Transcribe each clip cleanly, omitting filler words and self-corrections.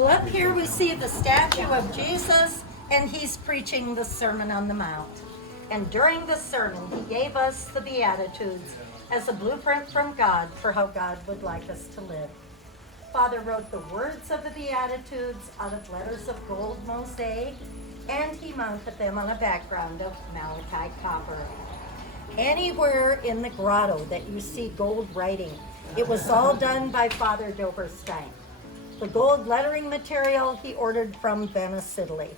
Well, up here we see the statue of Jesus, and he's preaching the Sermon on the Mount. And during the sermon, he gave us the Beatitudes as a blueprint from God for how God would like us to live. Father wrote the words of the Beatitudes out of letters of gold mosaic, and he mounted them on a background of malachite copper. Anywhere in the grotto that you see gold writing, it was all done by Father Doberstein. The gold lettering material he ordered from Venice, Italy.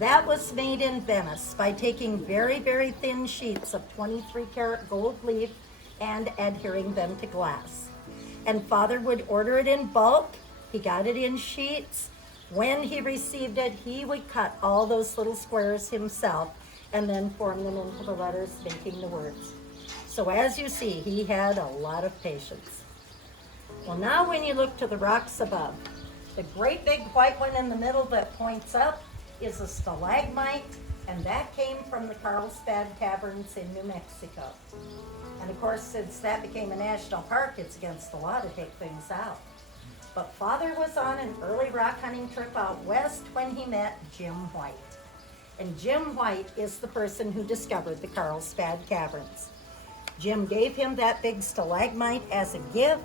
That was made in Venice by taking very, very thin sheets of 23-karat gold leaf and adhering them to glass. And Father would order it in bulk. He got it in sheets. When he received it, he would cut all those little squares himself and then form them into the letters, making the words. So as you see, he had a lot of patience. Well, now when you look to the rocks above, the great big white one in the middle that points up is a stalagmite, and that came from the Carlsbad Caverns in New Mexico. And of course, since that became a national park, it's against the law to take things out. But Father was on an early rock hunting trip out west when he met Jim White. And Jim White is the person who discovered the Carlsbad Caverns. Jim gave him that big stalagmite as a gift,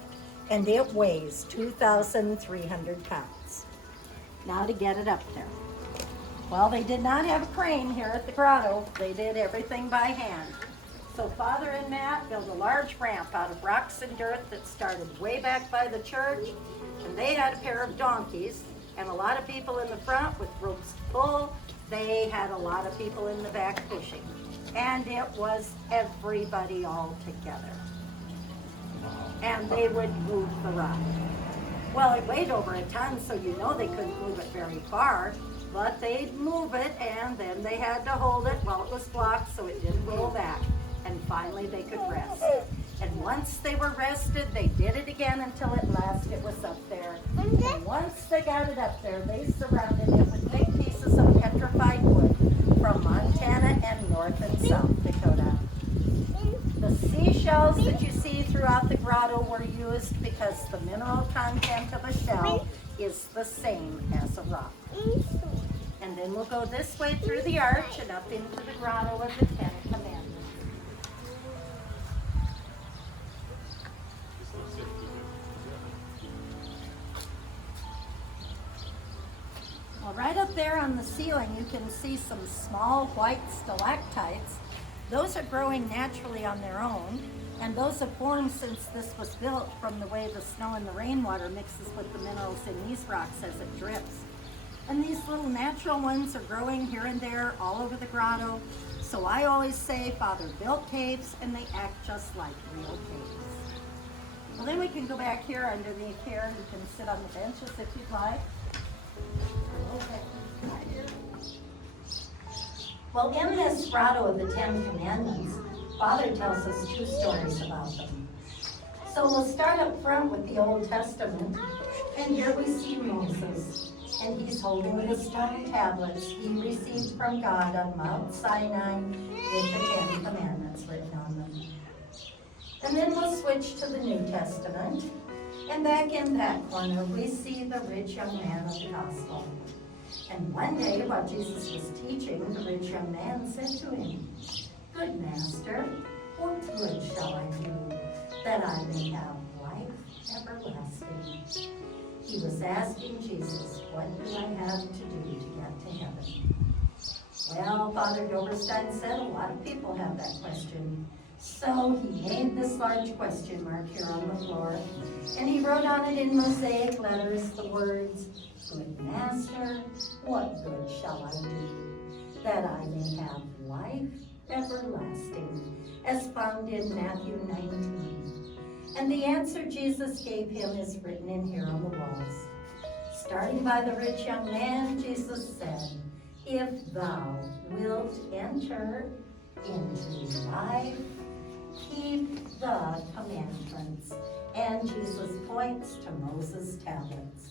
and it weighs 2,300 pounds. Now to get it up there. Well, they did not have a crane here at the grotto. They did everything by hand. So Father and Matt built a large ramp out of rocks and dirt that started way back by the church, and they had a pair of donkeys and a lot of people in the front with ropes full. They had a lot of people in the back pushing, and it was everybody all together. And they would move the rock. Well, it weighed over a ton, so you know they couldn't move it very far, but they'd move it, and then they had to hold it while it was blocked so it didn't roll back. And finally they could rest. And once they were rested, they did it again until at last it was up there. And once they got it up there, they surrounded it with big pieces of petrified wood from Montana and North and South Dakota. The seashells that you see throughout the grotto were used because the mineral content of a shell is the same as a rock. And then we'll go this way through the arch and up into the grotto of the Ten Commandments. Well, right up there on the ceiling, you can see some small white stalactites. Those are growing naturally on their own, and those have formed since this was built from the way the snow and the rainwater mixes with the minerals in these rocks as it drips. And these little natural ones are growing here and there all over the grotto. So I always say Father built caves, and they act just like real caves. Well, then we can go back here underneath here, and you can sit on the benches if you'd like. Well, in this grotto of the Ten Commandments, Father tells us two stories about them. So we'll start up front with the Old Testament, and here we see Moses, and he's holding the stone tablets he received from God on Mount Sinai with the Ten Commandments written on them. And then we'll switch to the New Testament, and back in that corner we see the rich young man of the gospel. And one day, while Jesus was teaching, the rich young man said to him, "Good master, what good shall I do that I may have life everlasting?" He was asking Jesus, what do I have to do to get to heaven? Well, Father Doberstein said a lot of people have that question. So he made this large question mark here on the floor, and he wrote on it in mosaic letters the words, "Good master, what good shall I do that I may have life everlasting," as found in Matthew 19. And the answer Jesus gave him is written in here on the walls. Starting by the rich young man, Jesus said, "If thou wilt enter into life, keep the commandments." And Jesus points to Moses' tablets.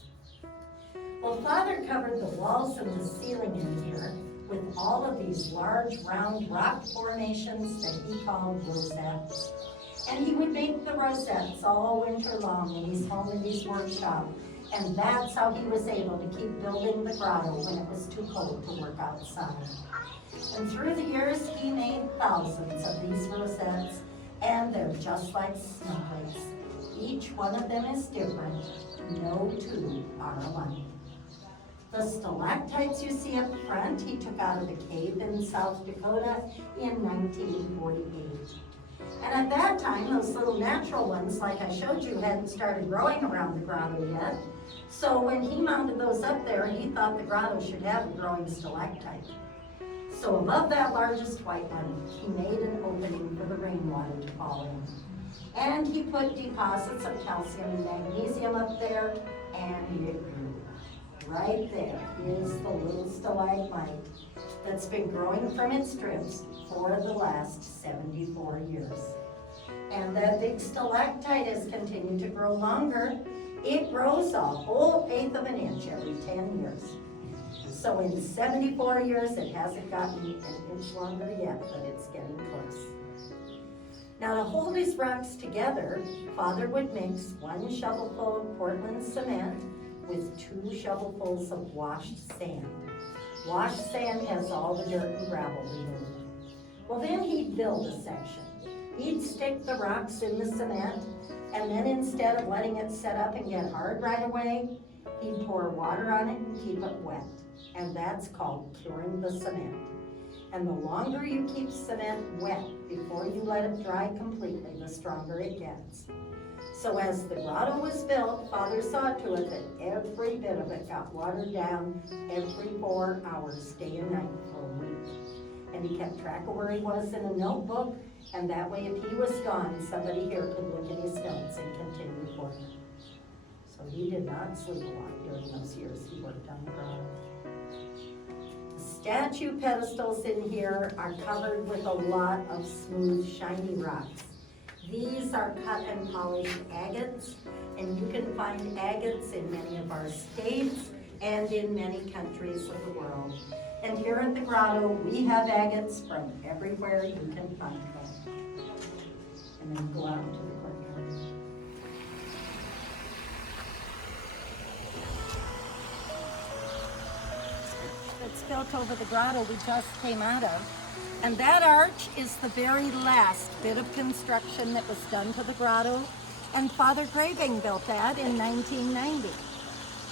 Well, Father covered the walls and the ceiling in here with all of these large round rock formations that he called rosettes. And he would make the rosettes all winter long when he's home in his workshop. And that's how he was able to keep building the grotto when it was too cold to work outside. And through the years, he made thousands of these rosettes, and they're just like snowflakes. Each one of them is different. No two are alike. The stalactites you see up front, he took out of the cave in South Dakota in 1948. And at that time, those little natural ones, like I showed you, hadn't started growing around the grotto yet. So when he mounted those up there, he thought the grotto should have a growing stalactite. So above that largest white one, he made an opening for the rainwater to fall in. And he put deposits of calcium and magnesium up there, and it grew. Right there is the little stalagmite that's been growing from its strips for the last 74 years. And that big stalactite has continued to grow longer. It grows a whole eighth of an inch every 10 years. So in 74 years, it hasn't gotten an inch longer yet, but it's getting close. Now to hold these rocks together, Father would mix 1 shovelful of Portland cement with 2 shovelfuls of washed sand. Washed sand has all the dirt and gravel removed. Well, then he'd build a section. He'd stick the rocks in the cement, and then instead of letting it set up and get hard right away, he'd pour water on it and keep it wet. And that's called curing the cement. And the longer you keep cement wet before you let it dry completely, the stronger it gets. So as the grotto was built, Father saw to it that every bit of it got watered down every 4 hours, day and night, for a week. And he kept track of where he was in a notebook, and that way if he was gone, somebody here could look at his notes and continue forward. So he did not sleep a lot during those years he worked on the grotto. The statue pedestals in here are covered with a lot of smooth, shiny rocks. These are cut and polished agates, and you can find agates in many of our states and in many countries of the world. And here at the grotto, we have agates from everywhere you can find them. And then go out to the courtyard. That's built over the grotto we just came out of. And that arch is the very last bit of construction that was done to the grotto, and Father Graving built that in 1990.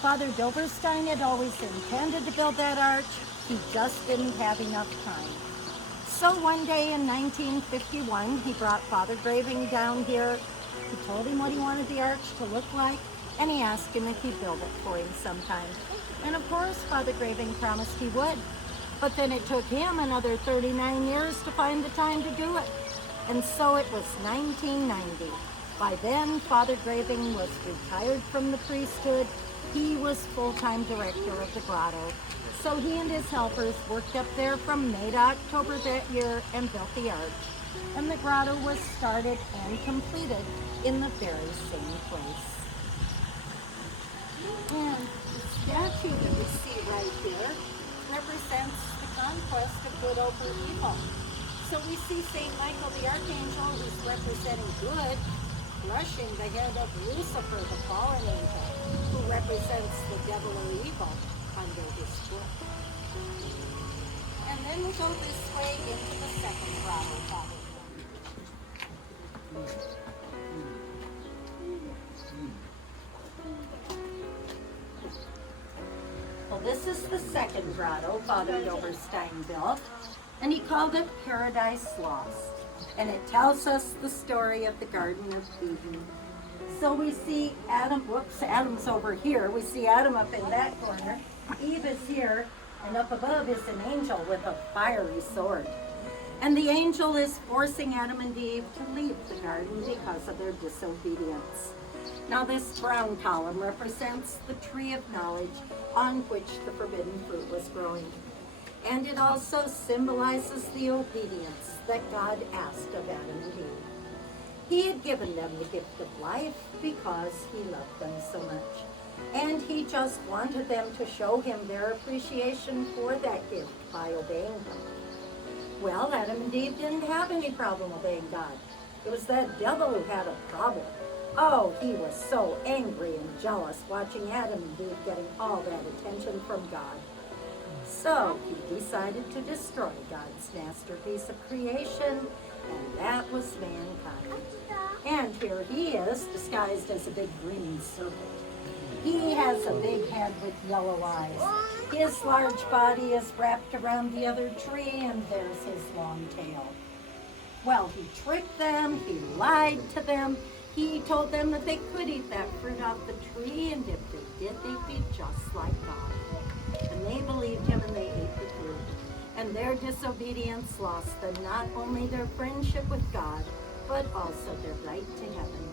Father Doberstein had always intended to build that arch, he just didn't have enough time. So one day in 1951, he brought Father Graving down here. He told him what he wanted the arch to look like, and he asked him if he'd build it for him sometime. And of course, Father Graving promised he would. But then it took him another 39 years to find the time to do it. And so it was 1990. By then, Father Graving was retired from the priesthood. He was full-time director of the grotto. So he and his helpers worked up there from May to October that year and built the arch. And the grotto was started and completed in the very same place. And the statue that you see right here represents the conquest of good over evil. So we see St. Michael the Archangel, who's representing good, crushing the head of Lucifer, the fallen angel, who represents the devil or evil under his foot. And then we go this way into the second grotto. Well, this is the second grotto Father Doberstein built, and he called it Paradise Lost. And it tells us the story of the Garden of Eden. So we see Adam, Adam's over here. We see Adam up in that corner. Eve is here, and up above is an angel with a fiery sword. And the angel is forcing Adam and Eve to leave the garden because of their disobedience. Now this brown column represents the tree of knowledge on which the forbidden fruit was growing. And it also symbolizes the obedience that God asked of Adam and Eve. He had given them the gift of life because he loved them so much. And he just wanted them to show him their appreciation for that gift by obeying him. Well, Adam and Eve didn't have any problem obeying God. It was that devil who had a problem. Oh, he was so angry and jealous watching Adam and Eve getting all that attention from God. So he decided to destroy God's masterpiece of creation, and that was mankind. And here he is, disguised as a big green serpent. He has a big head with yellow eyes. His large body is wrapped around the other tree, and there's his long tail. Well, he tricked them, he lied to them, he told them that they could eat that fruit off the tree, and if they did, they'd be just like God. And they believed him and they ate the fruit. And their disobedience lost them not only their friendship with God, but also their right to heaven.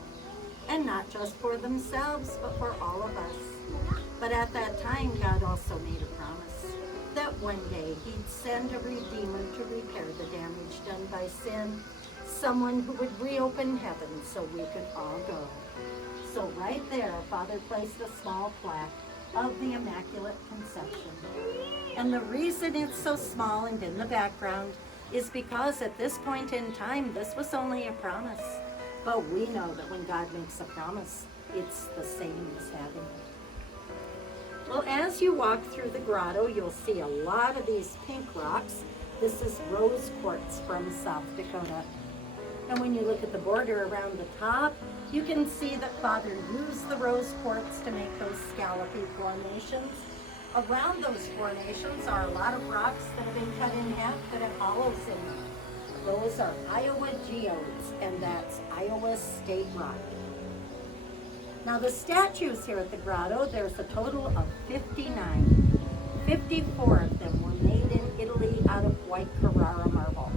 And not just for themselves, but for all of us. But at that time, God also made a promise that one day he'd send a Redeemer to repair the damage done by sin, someone who would reopen heaven so we could all go. So right there, Father placed a small plaque of the Immaculate Conception. And the reason it's so small and in the background is because at this point in time, this was only a promise. But we know that when God makes a promise, it's the same as having it. Well, as you walk through the grotto, you'll see a lot of these pink rocks. This is rose quartz from South Dakota. And when you look at the border around the top, you can see that Father used the rose quartz to make those scallopy formations. Around those formations are a lot of rocks that have been cut in half that have hollows in them. Those are Iowa geodes, and that's Iowa state rock. Now the statues here at the grotto, there's a total of 59. 54 of them were made in Italy out of white Carrara marble.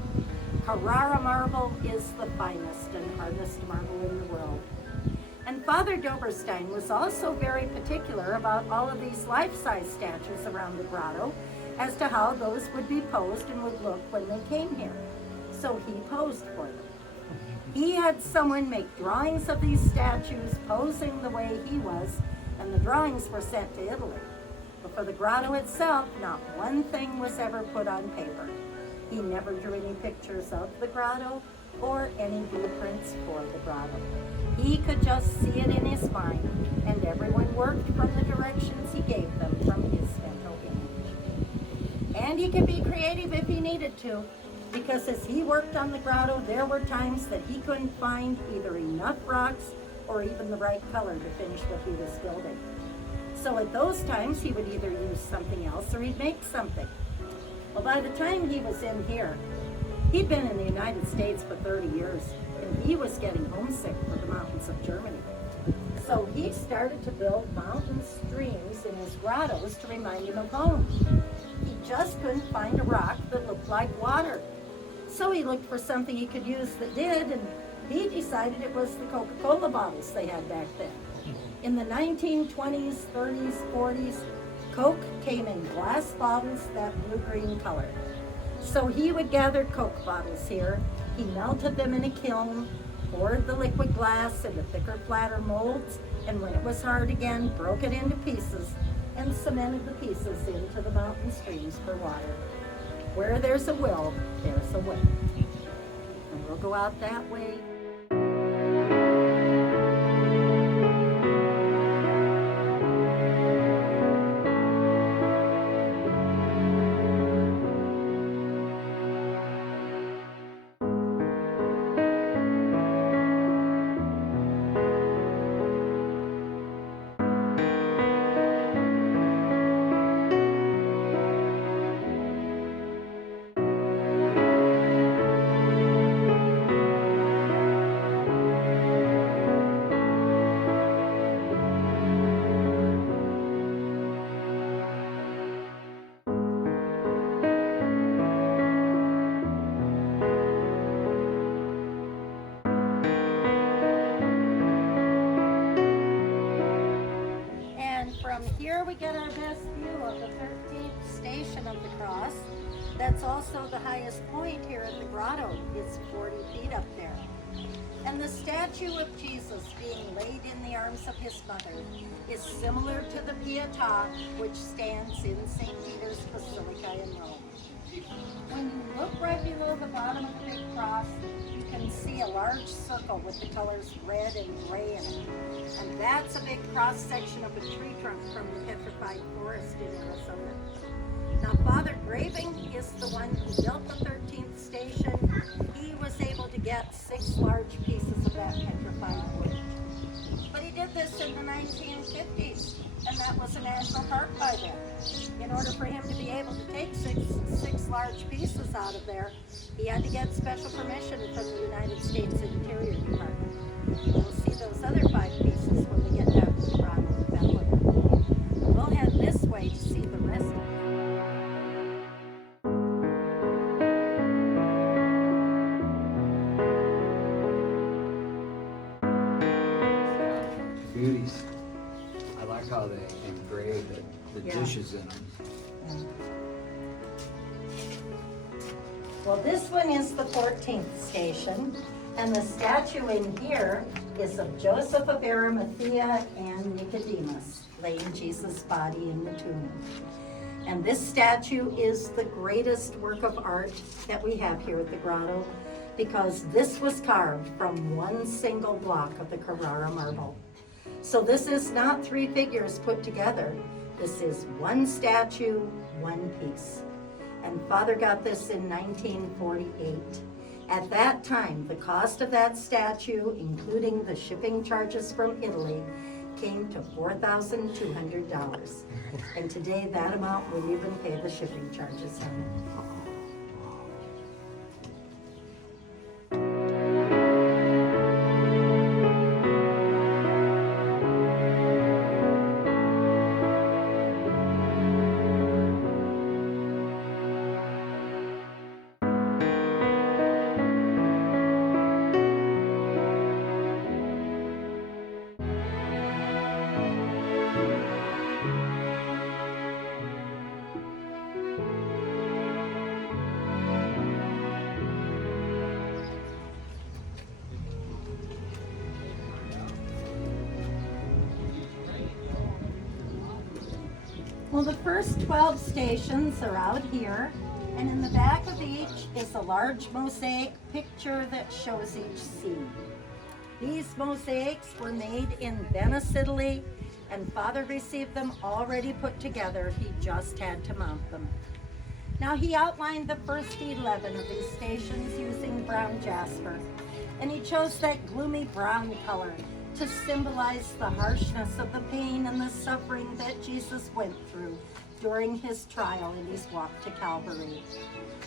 Carrara marble is the finest and hardest marble in the world. And Father Doberstein was also very particular about all of these life-size statues around the grotto as to how those would be posed and would look when they came here. So he posed for them. He had someone make drawings of these statues posing the way he was, and the drawings were sent to Italy. But for the grotto itself, not one thing was ever put on paper. He never drew any pictures of the grotto or any blueprints for the grotto. He could just see it in his mind, and everyone worked from the directions he gave them from his mental image. And he could be creative if he needed to, because as he worked on the grotto, there were times that he couldn't find either enough rocks or even the right color to finish what he was building. So at those times, he would either use something else or he'd make something. Well, by the time he was in here, he'd been in the United States for 30 years, and he was getting homesick for the mountains of Germany. So he started to build mountain streams in his grottos to remind him of home. He just couldn't find a rock that looked like water. So he looked for something he could use that did, and he decided it was the Coca-Cola bottles they had back then. In the 1920s, 30s, 40s, Coke came in glass bottles that blue-green color. So he would gather Coke bottles here. He melted them in a kiln, poured the liquid glass into thicker, flatter molds, and when it was hard again, broke it into pieces and cemented the pieces into the mountain streams for water. Where there's a will, there's a way. And we'll go out that way. From here we get our best view of the 13th station of the cross. That's also the highest point here at the grotto. It's 40 feet up there. And the statue of Jesus being laid in the arms of his mother is similar to the Pietà, which stands in St. Peter's Basilica in Rome. When you look right below the bottom of the big cross, you can see a large circle with the colors red and gray in it. And that's a big cross section of a tree trunk from the petrified forest in Arizona. Now, Father Graving is the one who built the 13th station. He was able to get 6 large pieces of that petrified wood. But he did this in the 1950s, and that was a national park by then. In order for him to be able to take six large pieces out of there, he had to get special permission from the United States Interior Department. We'll see those other 5 pieces when we get down to the Grotto of Bethlehem. We'll head this way to see the rest of it. Beauties. I like how they engrave the dishes in them. Well, this one is the 14th station, and the statue in here is of Joseph of Arimathea and Nicodemus laying Jesus' body in the tomb. And this statue is the greatest work of art that we have here at the Grotto, because this was carved from one single block of the Carrara marble. So this is not 3 figures put together. This is one statue, one piece. And Father got this in 1948. At that time, the cost of that statue, including the shipping charges from Italy, came to $4,200. And today that amount will even pay the shipping charges on it. Well, the first 12 stations are out here, and in the back of each is a large mosaic picture that shows each scene. These mosaics were made in Venice, Italy, and Father received them already put together. He just had to mount them. Now, he outlined the first 11 of these stations using brown jasper, and he chose that gloomy brown color to symbolize the harshness of the pain and the suffering that Jesus went through during his trial and his walk to Calvary.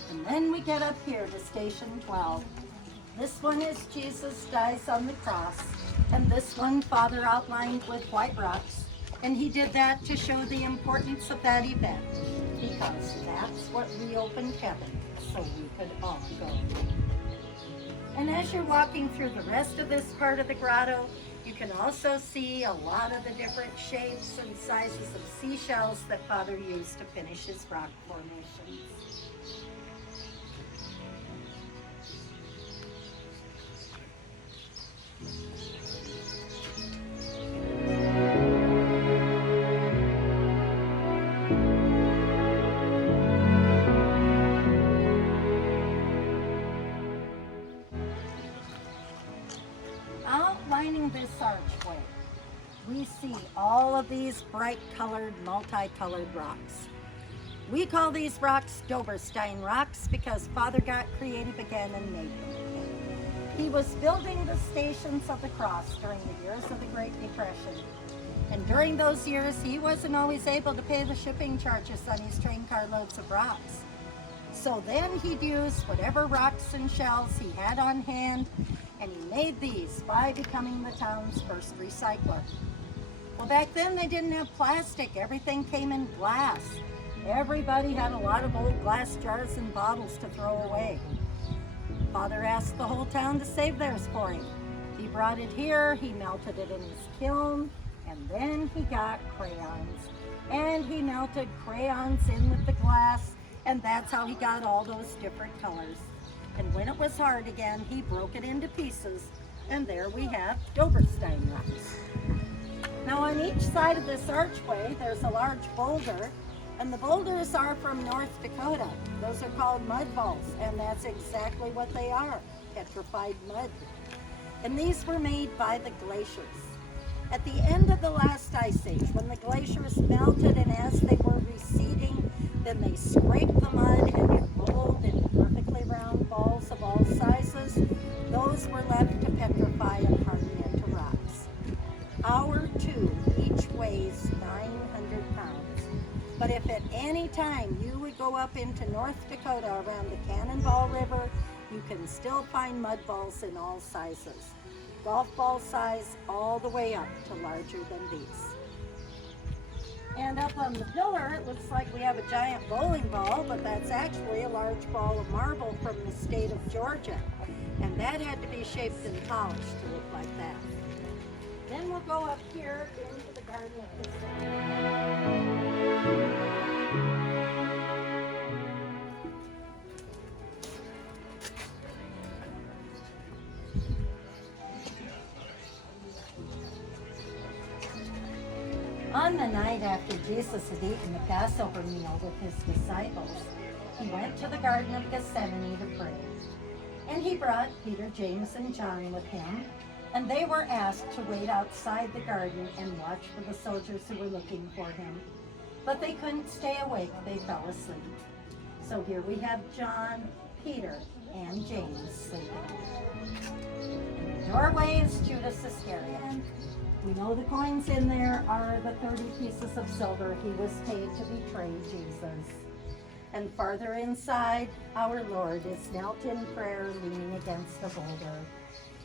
And then we get up here to station 12. This one is Jesus dies on the cross, and this one Father outlined with white rocks, and he did that to show the importance of that event, because that's what reopened heaven, so we could all go. And as you're walking through the rest of this part of the grotto, you can also see a lot of the different shapes and sizes of seashells that Father used to finish his rock formations. Outlining this archway, we see all of these bright colored, multicolored rocks. We call these rocks Doberstein rocks because Father got creative again and made them. He was building the stations of the cross during the years of the Great Depression. And during those years, he wasn't always able to pay the shipping charges on his train car loads of rocks. So then he'd use whatever rocks and shells he had on hand, and he made these by becoming the town's first recycler. Well, back then they didn't have plastic. Everything came in glass. Everybody had a lot of old glass jars and bottles to throw away. Father asked the whole town to save theirs for him. He brought it here, he melted it in his kiln, and then he got crayons. And he melted crayons in with the glass, and that's how he got all those different colors. And when it was hard again, he broke it into pieces, and there we have Doberstein rocks. Now on each side of this archway, there's a large boulder, And the boulders are from North Dakota. Those are called mud balls, and that's exactly what they are, petrified mud. And these were made by the glaciers. At the end of the last ice age, when the glaciers melted and as they were receding, then they scraped the mud and it rolled into perfectly round balls of all sizes. Those were left to petrify and harden into rocks. Our tube each weighs 900 pounds. But if at any time you would go up into North Dakota around the Cannonball River, you can still find mud balls in all sizes. Golf ball size all the way up to larger than these. And up on the pillar, it looks like we have a giant bowling ball, but that's actually a large ball of marble from the state of Georgia. And that had to be shaped and polished to look like that. Then we'll go up here into the Garden of Gethsemane. On the night after Jesus had eaten the Passover meal with his disciples, he went to the Garden of Gethsemane to pray. And he brought Peter, James, and John with him, and they were asked to wait outside the garden and watch for the soldiers who were looking for him. But they couldn't stay awake, they fell asleep. So here we have John, Peter, and James sleeping. In the doorway is Judas Iscariot. We know the coins in there are the 30 pieces of silver he was paid to betray Jesus. And farther inside, our Lord is knelt in prayer, leaning against a boulder.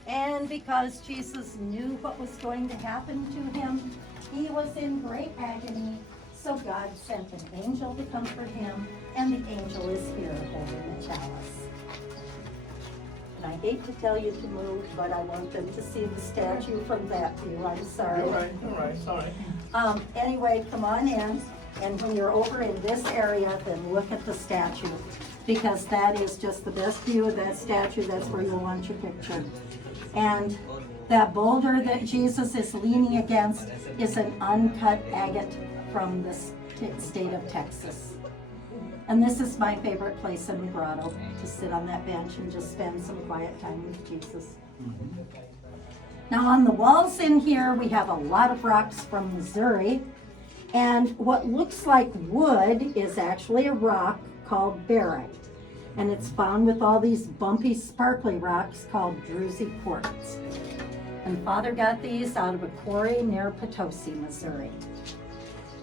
And because Jesus knew what was going to happen to him, he was in great agony, so God sent an angel to comfort him, and the angel is here holding the chalice. And I hate to tell you to move, but I want them to see the statue from that view. I'm sorry. All right, sorry. Anyway, come on in, and when you're over in this area, then look at the statue, because that is just the best view of that statue. That's where you'll want your picture. And that boulder that Jesus is leaning against is an uncut agate from the state of Texas. And this is my favorite place in the grotto, to sit on that bench and just spend some quiet time with Jesus. Now on the walls in here, we have a lot of rocks from Missouri. And what looks like wood is actually a rock called barite. And it's found with all these bumpy, sparkly rocks called druzy quartz. And Father got these out of a quarry near Potosi, Missouri.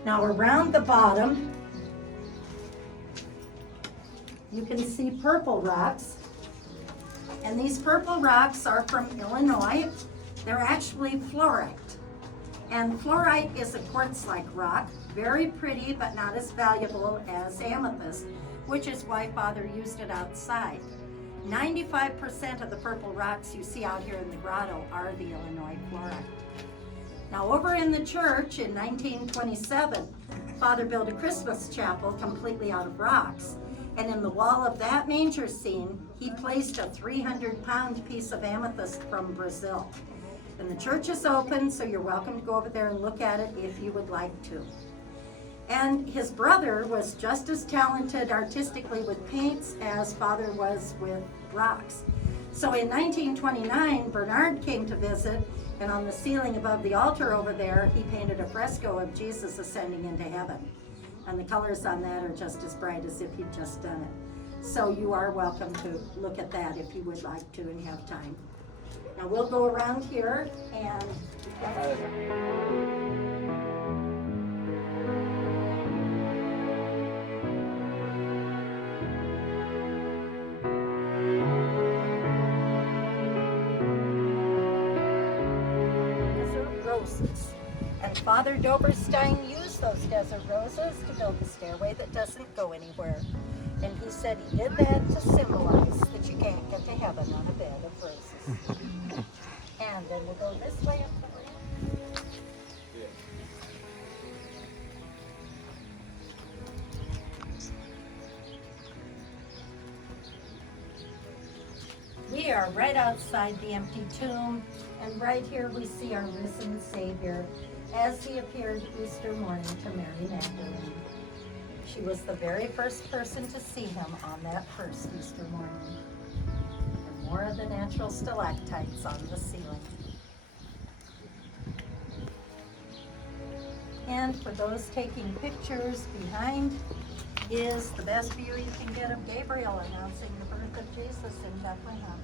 Now around the bottom, you can see purple rocks. And these purple rocks are from Illinois. They're actually fluorite. And fluorite is a quartz-like rock, very pretty but not as valuable as amethyst, which is why Father used it outside. 95% of the purple rocks you see out here in the grotto are the Illinois fluorite. Now over in the church in 1927, Father built a Christmas chapel completely out of rocks. And in the wall of that manger scene, he placed a 300-pound piece of amethyst from Brazil. And the church is open, so you're welcome to go over there and look at it if you would like to. And his brother was just as talented artistically with paints as Father was with rocks. So in 1929, Bernard came to visit, and on the ceiling above the altar over there, he painted a fresco of Jesus ascending into heaven. And the colors on that are just as bright as if he'd just done it. So you are welcome to look at that if you would like to and have time. Now we'll go around here and roses. And Father Doberstein used those desert roses to build the stairway that doesn't go anywhere. And he said he did that to symbolize that you can't get to heaven on a bed of roses. And then we'll go this way up the ramp. We are right outside the empty tomb, and right here we see our risen Savior as he appeared Easter morning to Mary Magdalene. She was the very first person to see him on that first Easter morning. And more of the natural stalactites on the ceiling. And for those taking pictures, behind is the best view you can get of Gabriel announcing the birth of Jesus in Bethlehem.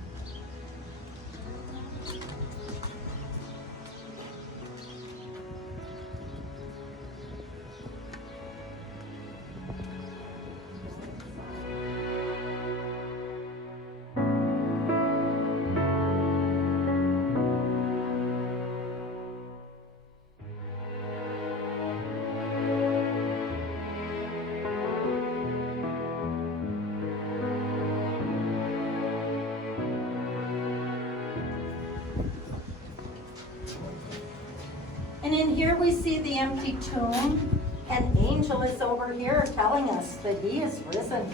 And in here we see the empty tomb. An angel is over here telling us that he is risen.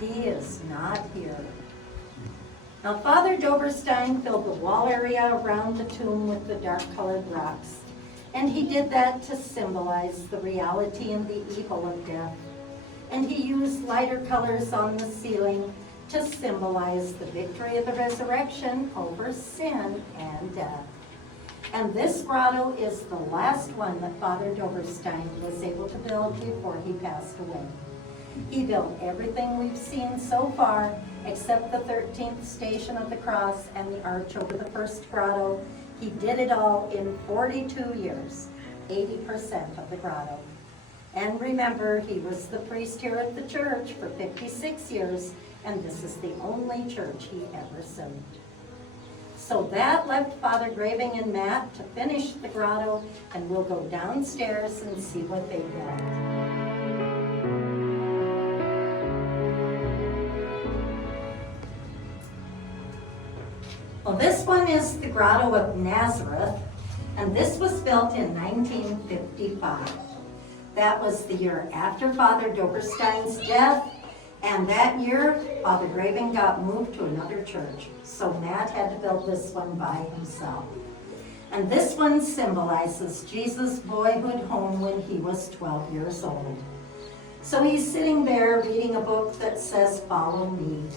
He is not here. Now, Father Doberstein filled the wall area around the tomb with the dark-colored rocks. And he did that to symbolize the reality and the evil of death. And he used lighter colors on the ceiling to symbolize the victory of the resurrection over sin and death. And this grotto is the last one that Father Doberstein was able to build before he passed away. He built everything we've seen so far, except the 13th station of the cross and the arch over the first grotto. He did it all in 42 years, 80% of the grotto. And remember, he was the priest here at the church for 56 years, and this is the only church he ever served. So that left Father Graving and Matt to finish the grotto, and we'll go downstairs and see what they built. Well, this one is the Grotto of Nazareth, and this was built in 1955. That was the year after Father Doberstein's death, and that year, Father Graving got moved to another church, so Matt had to build this one by himself. And this one symbolizes Jesus' boyhood home when he was 12 years old. So he's sitting there reading a book that says, "Follow me."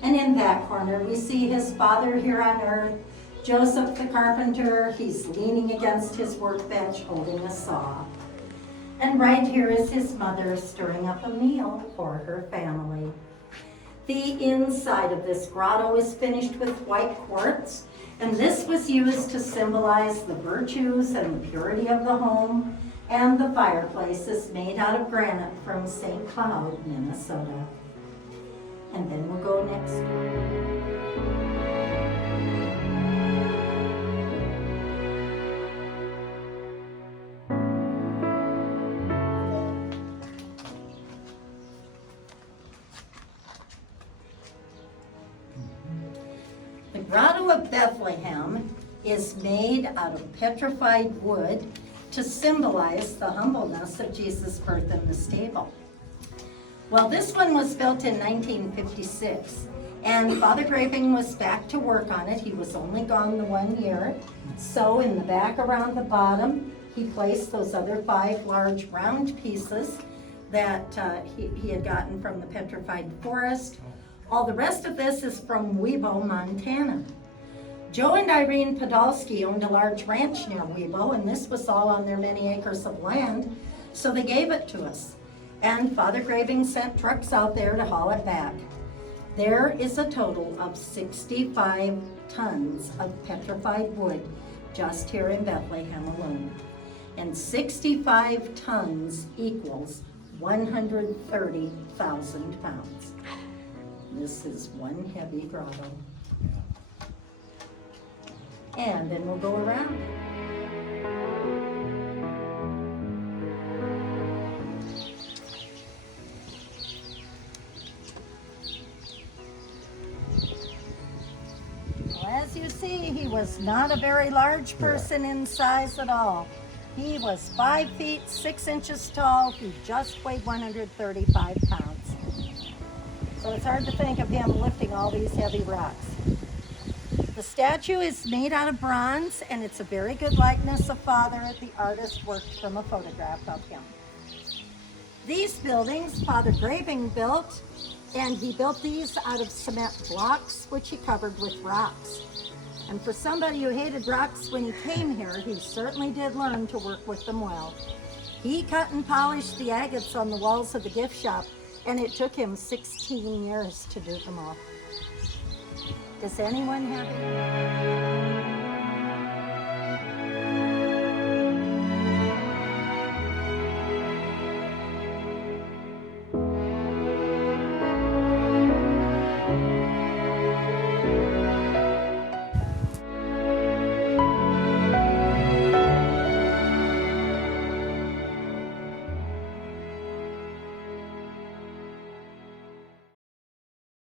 And in that corner, we see his father here on earth, Joseph the carpenter. He's leaning against his workbench holding a saw. And right here is his mother stirring up a meal for her family. The inside of this grotto is finished with white quartz, and this was used to symbolize the virtues and the purity of the home, and the fireplace is made out of granite from St. Cloud, Minnesota. And then we'll go next door. The Grotto of Bethlehem is made out of petrified wood to symbolize the humbleness of Jesus' birth in the stable. Well, this one was built in 1956, and Father Graving was back to work on it. He was only gone the 1 year. So in the back around the bottom, he placed those other 5 large round pieces that he had gotten from the petrified forest. All the rest of this is from Webo, Montana. Joe and Irene Podolsky owned a large ranch near Webo, and this was all on their many acres of land, so they gave it to us. And Father Graving sent trucks out there to haul it back. There is a total of 65 tons of petrified wood just here in Bethlehem alone. And 65 tons equals 130,000 pounds. This is one heavy grotto. And then we'll go around it. Well, as you see, he was not a very large person in size at all. He was 5 feet 6 inches tall. He just weighed 135 pounds. So it's hard to think of him lifting all these heavy rocks. The statue is made out of bronze, and it's a very good likeness of Father. The artist worked from a photograph of him. These buildings Father Graving built, and he built these out of cement blocks, which he covered with rocks. And for somebody who hated rocks when he came here, he certainly did learn to work with them well. He cut and polished the agates on the walls of the gift shop, and it took him 16 years to do them all. Does anyone have any?